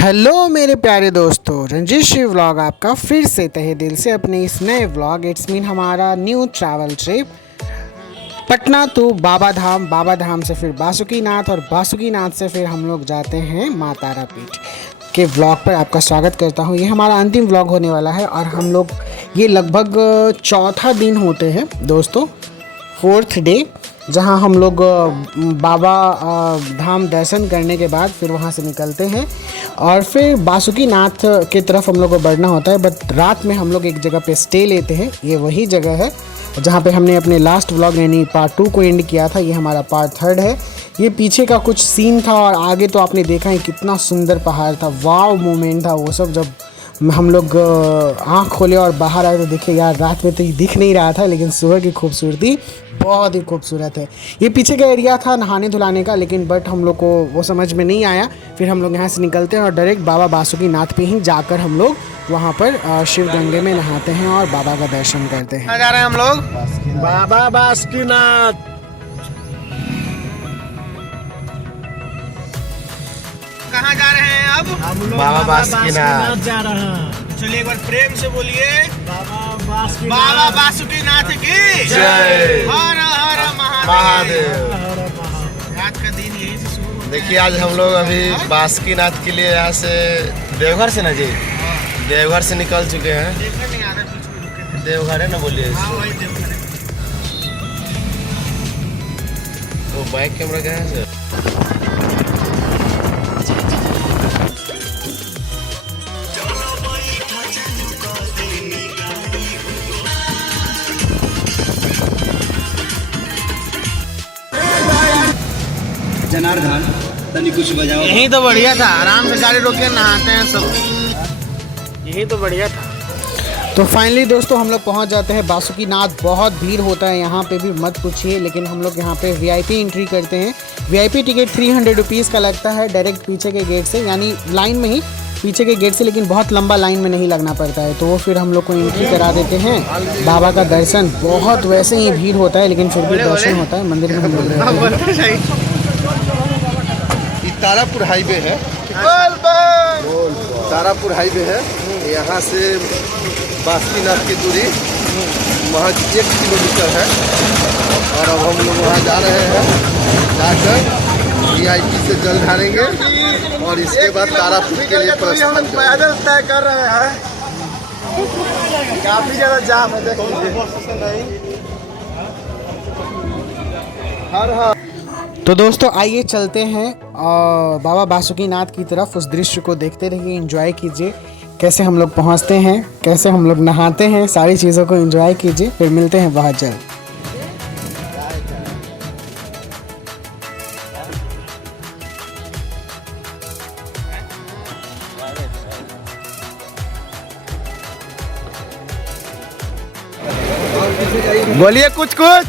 Hello मेरे प्यारे दोस्तों, रंजीत श्री व्लॉग आपका फिर से तहे दिल से अपने इस नए व्लॉग इट्स मीन हमारा new travel trip Patna to Baba Dham से फिर बासुकीनाथ और बासुकीनाथ से फिर हम लोग जाते हैं माँ तारापीठ के व्लॉग पर आपका स्वागत करता हूँ। ये हमारा अंतिम व्लॉग होने वाला है और हम लोग ये लगभग चौथा दिन होते हैं दोस्तों, फोर्थ डे, जहाँ हम लोग बाबा धाम दर्शन करने के बाद फिर वहाँ से निकलते हैं और फिर बासुकीनाथ की तरफ हम लोग को बढ़ना होता है। बट रात में हम लोग एक जगह पे स्टे लेते हैं। ये वही जगह है जहाँ पे हमने अपने लास्ट व्लॉग यानी पार्ट 2 को एंड किया था। ये हमारा पार्ट 3 है। ये पीछे का कुछ सीन था और आगे तो आपने देखा है कितना सुंदर पहाड़ था। वाव मोमेंट था वो सब। जब हम लोग आँख खोले और बाहर आए तो देखे यार, रात में तो ये दिख नहीं रहा था, लेकिन सुबह की खूबसूरती बहुत ही खूबसूरत है। ये पीछे का एरिया था नहाने धुलाने का, लेकिन बट हम लोग को वो समझ में नहीं आया। फिर हम लोग यहाँ से निकलते हैं और डायरेक्ट बाबा बासुकीनाथ पे ही जाकर हम लोग वहाँ पर शिव गंगे में नहाते हैं और बाबा का दर्शन करते हैं। जा रहे हैं हम लोग बाबा बासुकीनाथ। कहाँ जा रहे हैं अब? बाबा बासुकीनाथ जा रहे हैं। चलिए एक बार प्रेम से बोलिए बाबा बासुकीनाथ की जय। हर हर महादेव। रात का दिन यही से शुरू होता है। देखिए आज हम लोग अभी बासुकीनाथ के लिए यहाँ से देवघर से ना जी, देवघर से निकल चुके हैं। देवघर नहीं, आधा बीच में रुके थे। देवघर है ना, बोलिए। हाँ वही देवघर है। तो बैक कैमरा क्या है सर? जनार्दन तनी कुछ बजाओ। यही तो बढ़िया था, आराम से गाड़ी रोक के नहाते हैं सब। यही तो बढ़िया था। तो फाइनली दोस्तों हम लोग पहुंच जाते हैं बासुकीनाथ। बहुत भीड़ होता है यहाँ पे भी, मत पूछिए। लेकिन हम लोग यहाँ पे वीआईपी एंट्री करते हैं। वीआईपी टिकट 300 रुपीज़ का लगता है, डायरेक्ट पीछे के गेट से, यानी लाइन में ही पीछे के गेट से, लेकिन बहुत लंबा लाइन में नहीं लगना पड़ता है। तो वो फिर हम लोग को एंट्री करा देते हैं। बाबा का दर्शन बहुत वैसे ही भीड़ होता है, लेकिन फिर भी दर्शन होता है। मंदिर में हम लोग रहते हैं। तारापुर हाईवे है, तारापुर हाईवे है। यहाँ से बासुकीनाथ की दूरी महज 1 किलोमीटर है और अब हम लोग वहाँ जा रहे हैं। जाकर वीआईपी से जल ढारेंगे और इसके बाद तारापुर के लिए प्रस्थान पैदल तय कर रहे हैं। काफी ज्यादा जाम है, देख लीजिए। तो दोस्तों आइए चलते हैं बाबा बासुकीनाथ की तरफ। उस दृश्य को देखते रहिए, एंजॉय कीजिए। कैसे हम लोग पहुंचते हैं, कैसे हम लोग नहाते हैं, सारी चीज़ों को एंजॉय कीजिए। फिर मिलते हैं बहुत जल्द। बोलिए कुछ कुछ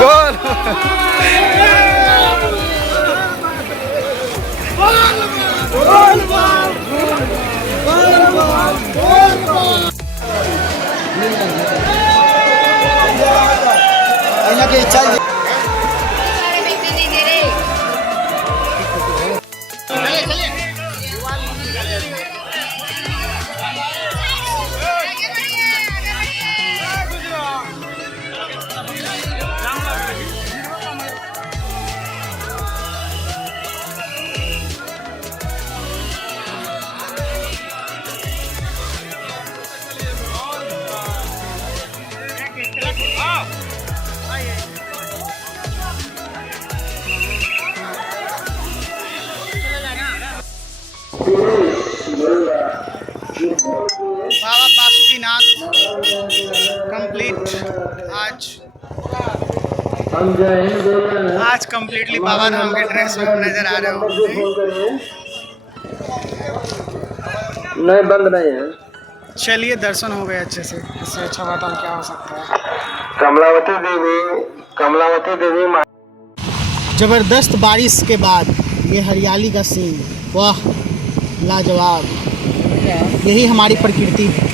बोल। चल बाबा बासुकीनाथ कंप्लीट। आज कंप्लीटली बाबा धाम के ड्रेस में नजर आ रहे हो। नहीं, बंद नहीं है। चलिए दर्शन हो गए अच्छे से, इससे अच्छा बात हम क्या हो सकता है। कमलावती देवी जबरदस्त बारिश के बाद ये हरियाली का सीन, वाह लाजवाब। यही हमारी प्रकृति है।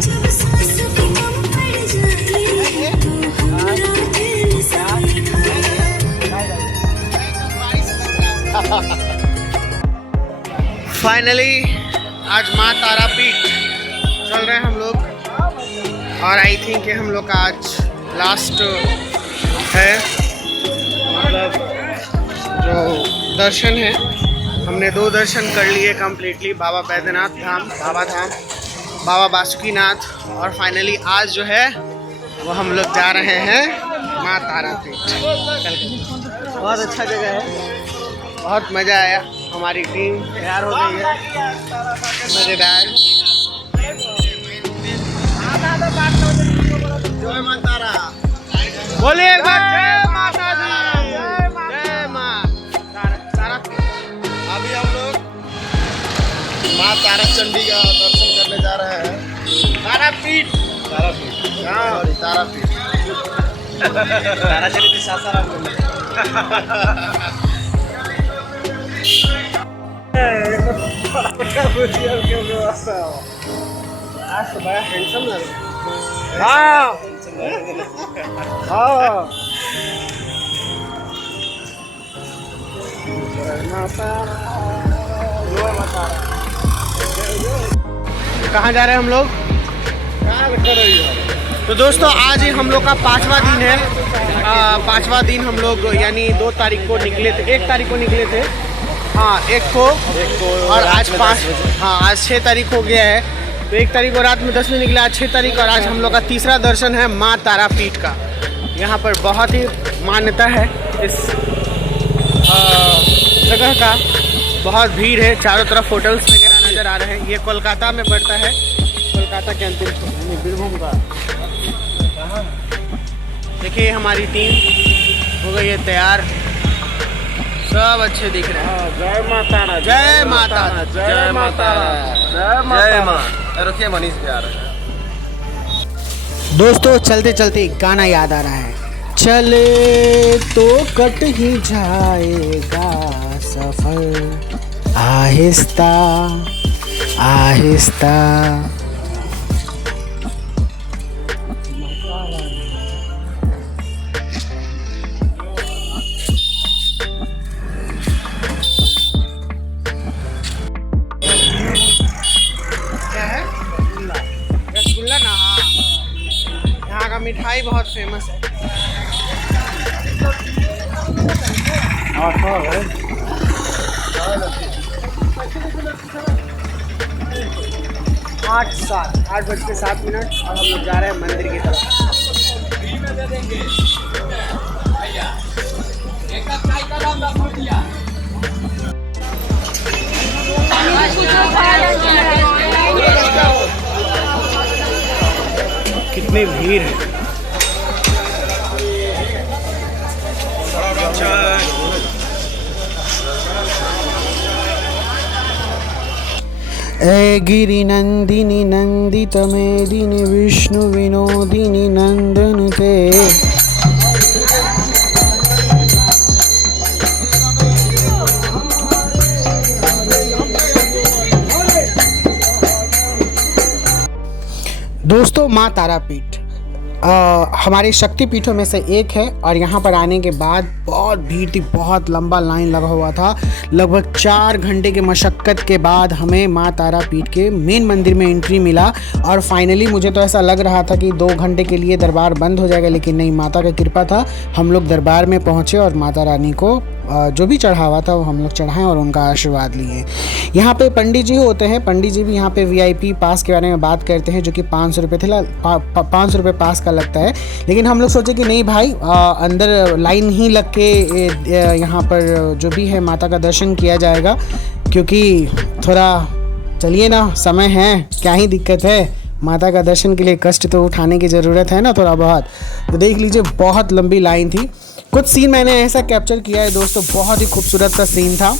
जब सांस भी कम पड़ जाए फाइनली आज माँ तारापीठ चल रहे हैं हम लोग, और आई थिंक कि हम लोग का आज लास्ट है, मतलब जो दर्शन है हमने 2 दर्शन कर लिए कम्प्लीटली, बाबा बैद्यनाथ धाम, बाबा धाम, बाबा बासुकीनाथ, और फाइनली आज जो है वो हम लोग जा रहे हैं माँ तारापीठ। बहुत अच्छा जगह है, बहुत मज़ा आया, हमारी टीम तैयार हो गई है, मज़ेदार। जय माँ तारा, बोलिए एक बार जय माता दी, जय माँ तारापीठ। अभी हम लोग माँ तारा चंडी का दर्शन करने जा रहे हैं। तारापीठ, तारापीठ, सॉरी तारापीठ, तारा चली थी सासाराम में। आज तो बड़ा हैंडसम लग रहा है। कहाँ जा रहे हैं हम लोग? तो दोस्तों आज ही हम लोग का 5वां दिन है। 5वां दिन हम लोग यानी 2 तारीख को निकले थे, 1 तारीख को निकले थे, हाँ 1 को, और आज 5, हाँ आज 6 तारीख हो गया है। तो 1 तारीख को रात में 10 बजे निकला, आज 6 तारीख, और आज हम लोग का तीसरा दर्शन है माँ तारापीठ का। यहाँ पर बहुत ही मान्यता है इस जगह का, बहुत भीड़ है, चारों तरफ होटल्स वगैरह नज़र आ रहे हैं। ये कोलकाता में पड़ता है, कोलकाता के अंतिम बीरभूम का। देखिए हमारी टीम हो गई है तैयार, सब अच्छे दिख रहे हैं। जय माता, जय माता, जय माता, जय माँ। रुकिए मनीष भी आ रहे हैं। दोस्तों चलते चलते एक गाना याद आ रहा है, चले तो कट ही जाएगा सफर आहिस्ता आहिस्ता। क्या है? रसगुल्ला ना, हाँ यहाँ का मिठाई बहुत फेमस है। 8:07 और हम लोग जा रहे हैं मंदिर की तरफ। कितनी भीड़ है। ए गिरि नंदिनी नंदित मेदिनी विष्णु विनोदिनी नंदनुते। दोस्तों माँ तारापीठ हमारे शक्तिपीठों में से एक है, और यहाँ पर आने के बाद बहुत भीड़ थी, बहुत लंबा लाइन लगा हुआ था। लगभग 4 घंटे के मशक्क़त के बाद हमें माँ तारापीठ के मेन मंदिर में एंट्री मिला, और फाइनली मुझे तो ऐसा लग रहा था कि 2 घंटे के लिए दरबार बंद हो जाएगा, लेकिन नहीं, माता का कृपा था, हम लोग दरबार में पहुँचे और माता रानी को जो भी चढ़ावा था वो हम लोग चढ़ाएं और उनका आशीर्वाद लिए। यहाँ पे पंडित जी होते हैं, पंडित जी भी यहाँ पे VIP पास के बारे में बात करते हैं, जो कि 500 रुपये थे, 500 रुपये पास का लगता है। लेकिन हम लोग सोचे कि नहीं भाई, अंदर लाइन ही लग के यहाँ पर जो भी है माता का दर्शन किया जाएगा, क्योंकि थोड़ा चलिए ना, समय है, क्या ही दिक्कत है, माता का दर्शन के लिए कष्ट तो उठाने की ज़रूरत है ना थोड़ा बहुत। तो देख लीजिए बहुत लंबी लाइन थी। कुछ सीन मैंने ऐसा कैप्चर किया है दोस्तों, बहुत ही खूबसूरत सा सीन था।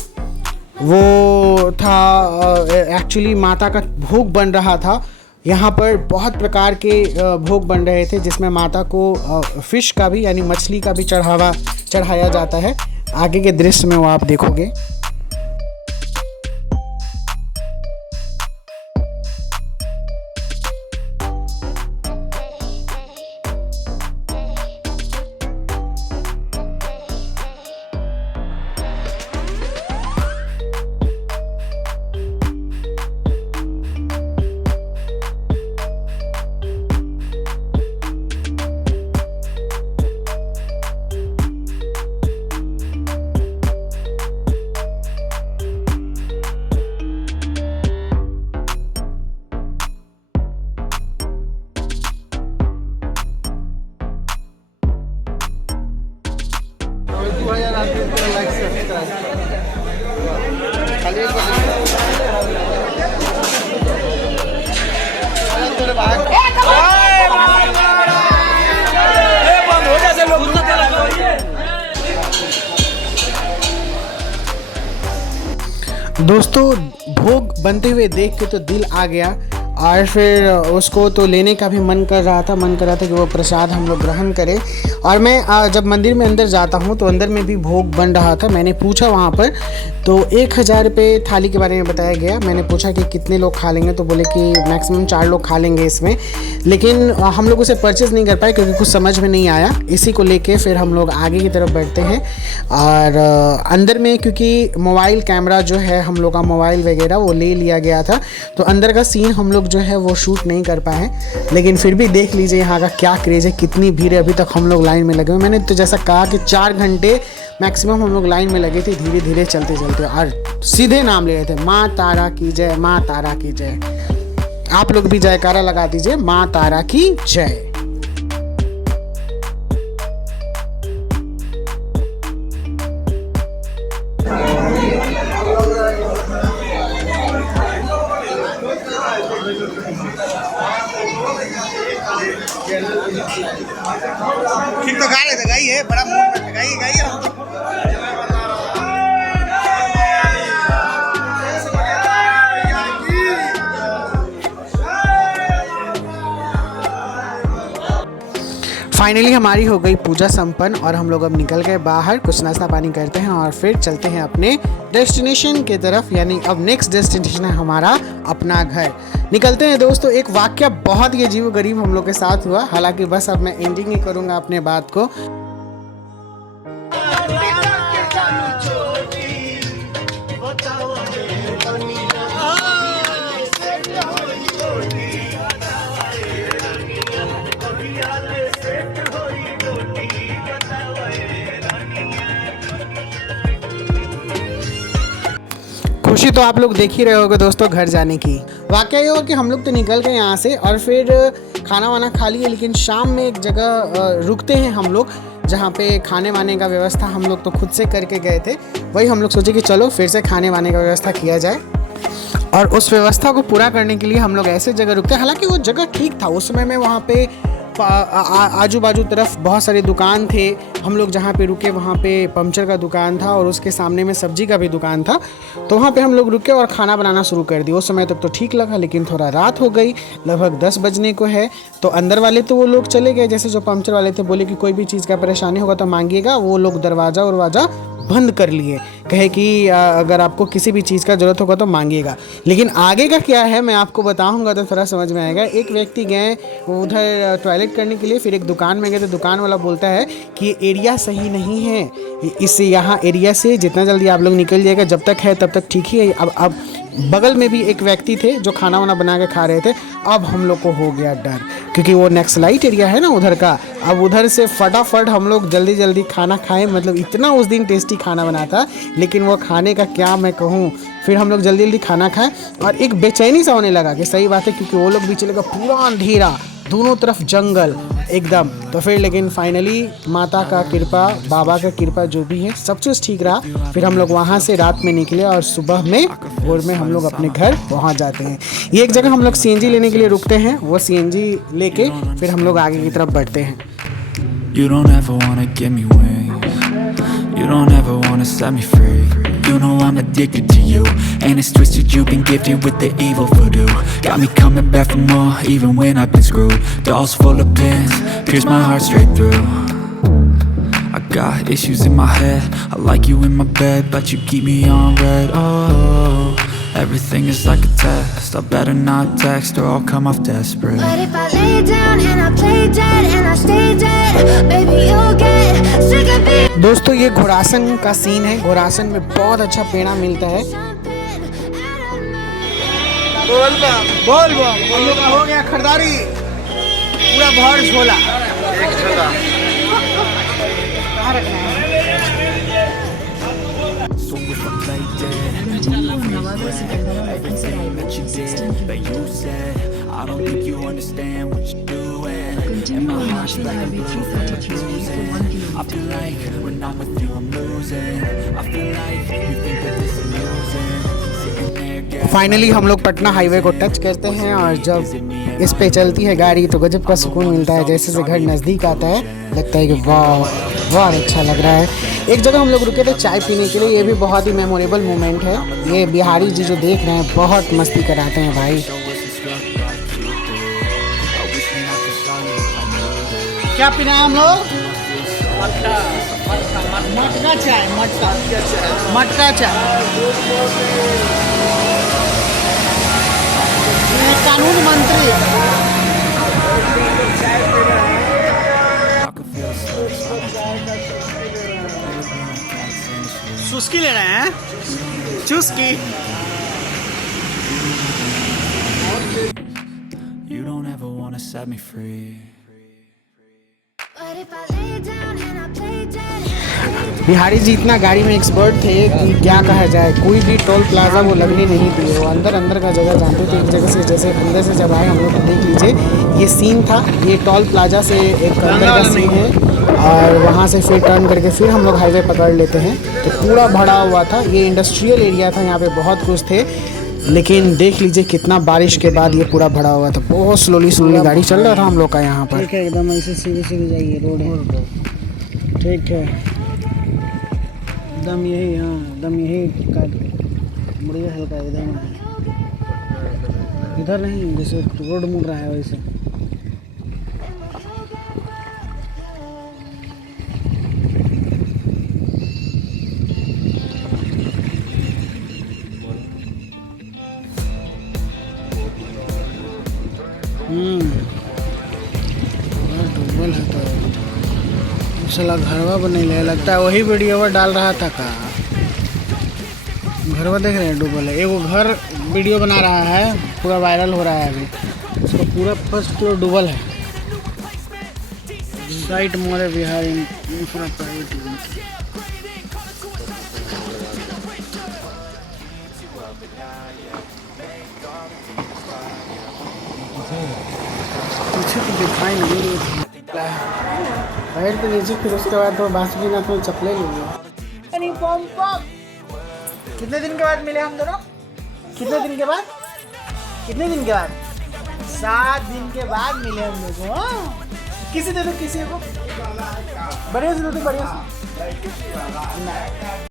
वो था एक्चुअली माता का भोग बन रहा था, यहाँ पर बहुत प्रकार के भोग बन रहे थे, जिसमें माता को फ़िश का भी यानी मछली का भी चढ़ाया जाता है। आगे के दृश्य में वो आप देखोगे। दोस्तों भोग बनते हुए देख के तो दिल आ गया और फिर उसको तो लेने का भी मन कर रहा था कि वो प्रसाद हम लोग ग्रहण करें। और मैं जब मंदिर में अंदर जाता हूँ तो अंदर में भी भोग बन रहा था। मैंने पूछा वहाँ पर तो 1000 रुपये थाली के बारे में बताया गया। मैंने पूछा कि कितने लोग खा लेंगे तो बोले कि मैक्सिमम 4 लोग खा लेंगे इसमें। लेकिन हम लोग उसे परचेज़ नहीं कर पाए क्योंकि कुछ समझ में नहीं आया। इसी को लेके फिर हम लोग आगे की तरफ बढ़ते हैं और अंदर में क्योंकि मोबाइल कैमरा जो है हम लोग का मोबाइल वगैरह वो ले लिया गया था तो अंदर का सीन हम लोग जो है वो शूट नहीं कर पाए। लेकिन फिर भी देख लीजिए यहाँ का क्या क्रेज़ है, कितनी भीड़ है। अभी तक हम लोग लाइन में लगे हुए। मैंने तो जैसा कहा कि 4 घंटे मैक्सिमम हम लोग लाइन में लगे थे, धीरे धीरे चलते और सीधे नाम ले रहे थे, माँ तारा की जय, माँ तारा की जय। आप लोग भी जयकारा लगा दीजिए, माँ तारा की जय। ठीक तो गा रहे थे, गाइए, बड़ा मूड में थे, गाइए गाइए। फाइनली हमारी हो गई पूजा संपन्न और हम लोग अब निकल गए बाहर, कुछ नाश्ता पानी करते हैं और फिर चलते हैं अपने डेस्टिनेशन की तरफ। यानी अब नेक्स्ट डेस्टिनेशन है हमारा अपना घर। निकलते हैं दोस्तों। एक वाकया बहुत ही अजीब गरीब हम लोग के साथ हुआ। हालांकि बस अब मैं एंडिंग ही करूँगा अपने बात को। खुशी तो आप लोग देख ही रहे होगे दोस्तों घर जाने की। वाकया ये हुआ कि हम लोग तो निकल गए यहाँ से और फिर खाना वाना खा लिए। लेकिन शाम में एक जगह रुकते हैं हम लोग जहाँ पे खाने वाने का व्यवस्था हम लोग तो खुद से करके गए थे। वही हम लोग सोचे कि चलो फिर से खाने वाने का व्यवस्था किया जाए और उस व्यवस्था को पूरा करने के लिए हम लोग ऐसे जगह रुकते हैं। हालांकि वो जगह ठीक था। उस समय में वहाँ पे आजू बाजू तरफ बहुत सारे दुकान थे। हम लोग जहाँ पे रुके वहाँ पे पंचर का दुकान था और उसके सामने में सब्जी का भी दुकान था। तो वहाँ पे हम लोग रुके और खाना बनाना शुरू कर दिया। उस समय तक तो ठीक लगा, लेकिन थोड़ा रात हो गई, लगभग 10 बजने को है। तो अंदर वाले तो वो लोग चले गए, जैसे जो पंचर वाले थे बोले कि कोई भी चीज़ का परेशानी होगा तो मांगिएगा। वो लोग दरवाज़ा बंद कर लिए, कहे कि अगर आपको किसी भी चीज़ का ज़रूरत होगा तो मांगिएगा। लेकिन आगे का क्या है मैं आपको बताऊंगा तो थोड़ा समझ में आएगा। एक व्यक्ति गए उधर टॉयलेट करने के लिए, फिर एक दुकान में गए तो दुकान वाला बोलता है कि ये एरिया सही नहीं है, इस यहाँ एरिया से जितना जल्दी आप लोग निकल जाएगा, जब तक है तब तक ठीक ही है। अब बगल में भी एक व्यक्ति थे जो खाना वाना बना के खा रहे थे। अब हम लोग को हो गया डर क्योंकि वो नक्सलाइट एरिया है ना उधर का। अब उधर से फटाफट हम लोग जल्दी खाना खाएं। मतलब इतना उस दिन टेस्टी खाना बना था, लेकिन वो खाने का क्या मैं कहूँ। फिर हम लोग जल्दी खाना खाएं और एक बेचैनी सा होने लगा कि सही बात है क्योंकि वो लोग भी चलेगा पूरा अंधेरा, दोनों तरफ जंगल एकदम। तो फिर लेकिन फाइनली माता का कृपा, बाबा का कृपा, जो भी है सब कुछ ठीक रहा। फिर हम लोग वहाँ से रात में निकले और सुबह में भोर में हम लोग अपने घर पहुँच जाते हैं। ये एक जगह हम लोग CNG लेने के लिए रुकते हैं, वो CNG लेके फिर हम लोग आगे की तरफ बढ़ते हैं। You don't ever wanna give me wings. You don't ever wanna set me free. You know I'm addicted to you, and it's twisted. You've been gifted with the evil voodoo. Got me coming back for more, even when I've been screwed. Dolls full of pins, pierce my heart straight through. I got issues in my head. I like you in my bed, but you keep me on red. Oh, everything is like a test. I better not text or I'll come off desperate. But if I lay down and I play dead and I stay dead, baby you'll get sick of being. दोस्तों ये घोड़ासन का scene है। घोड़ासन में बहुत अच्छा पेड़ा मिलता है। बोल बम हम लोग का हो गया खरीदारी, पूरा भर झोला। एक झोला कहाँ रखना है? So if I play dead, everything that you did, that you said, I don't think you understand what you're doing. And my heart's like a bruising. I feel like when I'm with you I'm losing. I feel like you think that this is losing. Sitting there getting finally हम लोग Patna highway को touch करते हैं और जब इस पे चलती है गाड़ी तो गजब का सुकून मिलता है। जैसे से घर नज़दीक आता है लगता है कि वाह बहुत अच्छा लग रहा है। एक जगह हम लोग रुके थे चाय पीने के लिए, ये भी बहुत ही मेमोरेबल मोमेंट है। ये बिहारी जी जो देख रहे हैं बहुत मस्ती कराते हैं भाई। क्या पीना है हम लोग? मटका चाय, मटका चाय। ये कानून मंत्री चुस्की ले रहे हैं, चुस्की। You don't ever wanna set me free. But if I lay down and I play dead, Bihari ji इतना गाड़ी में एक्सपर्ट थे कि क्या कहा जाए। कोई भी टोल प्लाजा वो लगने नहीं दिए, वो अंदर अंदर का जगह जानते थे। एक जगह से जैसे अंदर से जब आए हम लोग, देख लीजिए ये सीन था। ये टोल प्लाजा से एक अंदर का सीन है और वहाँ से फिर टर्न करके फिर हम लोग हाईवे पकड़ लेते हैं। तो पूरा भरा हुआ था, ये इंडस्ट्रियल एरिया था, यहाँ पे बहुत कुछ थे। लेकिन देख लीजिए कितना बारिश के बाद ये पूरा भरा हुआ था। बहुत स्लोली गाड़ी चल रहा था हम लोग का यहाँ पर। ठीक है, एकदम ऐसे सीधे सीधे जाइए, रोड है, ठीक है, एकदम यही, हाँ एकदम यही काट मुड़िया हल्का एकदम है, इधर नहीं, जैसे रोड मुड़ रहा है वैसे। डूबल है तो साला घरवा बने लगता है, वही वीडियो डाल रहा था का। घरवा देख रहे हैं डूबल है। एगो घर वीडियो बना रहा है, पूरा वायरल हो रहा है अभी, उसका पूरा फर्स्ट फ्लोर डूबल है। साइट मोरे बिहार इंफ्रा प्राइवेट लिमिटेड। पीछे तो दिखाई नहीं देता पैर पे नीचे, फिर उसके बाद तो बासुकीनाथ में चप्पलें लिए। कितने दिन के बाद मिले हम दोनों? कितने दिन के बाद? 7 दिन के बाद मिले हम लोग को। किसी दे दो, किसी को बढ़िया से दो, बढ़िया से।